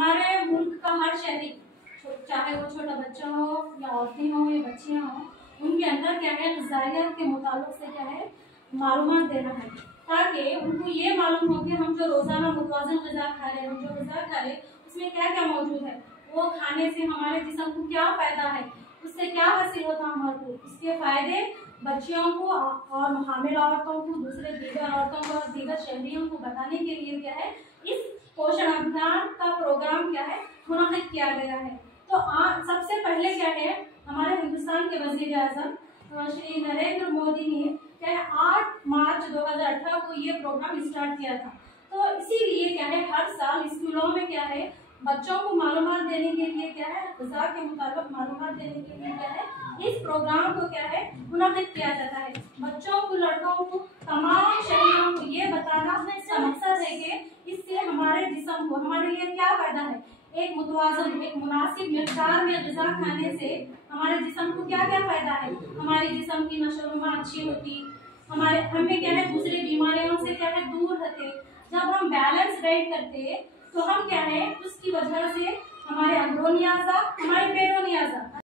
हमारे मुल्क का हर शहरी, चाहे वो छोटा बच्चा हो या औरतें हो या बच्चियां हो, उनके अंदर क्या है ग़िज़ाइयत के मुताल्लिक़ से क्या है मालूमात देना है, ताकि उनको ये मालूम हो कि हम जो रोज़ाना मुतवाज़िन ग़िज़ा खा रहे हैं, हम जो ग़िज़ा खा रहे हैं उसमें क्या क्या मौजूद है, वो खाने से हमारे जिस्म को क्या फ़ायदा है, उससे क्या हासिल होता है हमारे को, इसके फ़ायदे बच्चियों को और हामिल औरतों को, दूसरे दीगर औरतों को और दीगर शहरियों को बताने के लिए क्या है इस पोषण अभियान का प्रोग्राम क्या है मुनक़िद किया गया है। तो सबसे पहले क्या है हमारे हिंदुस्तान के वज़ीर आज़म श्री नरेंद्र मोदी ने क्या है 8 मार्च 2018 को ये प्रोग्राम स्टार्ट किया था। तो इसीलिए क्या है हर साल स्कूलों में क्या है बच्चों को मालूमात देने के लिए क्या है ग़िज़ा के मुताबिक मालूमात देने के लिए क्या है इस प्रोग्राम को क्या है मुनक़िद किया जाता है। बच्चों को, लड़कों को, तमाम शहरियों को ये बताना का मकसद है कि इससे हमारे जिस्म को हमारे लिए क्या फ़ायदा है, एक मुतवाज़िन एक मुनासिब मिक़दार में ग़िज़ा खाने से हमारे जिस्म को क्या क्या फ़ायदा है, हमारे जिस्म की नशोनुमा अच्छी होती, हमें क्या है दूसरी बीमारियों से क्या है दूर रहते। जब हम बैलेंस डाइट करते तो हम क्या है उसकी वजह से हमारे अंदरूनी आज़ा, हमारे बैरूनी आज़ा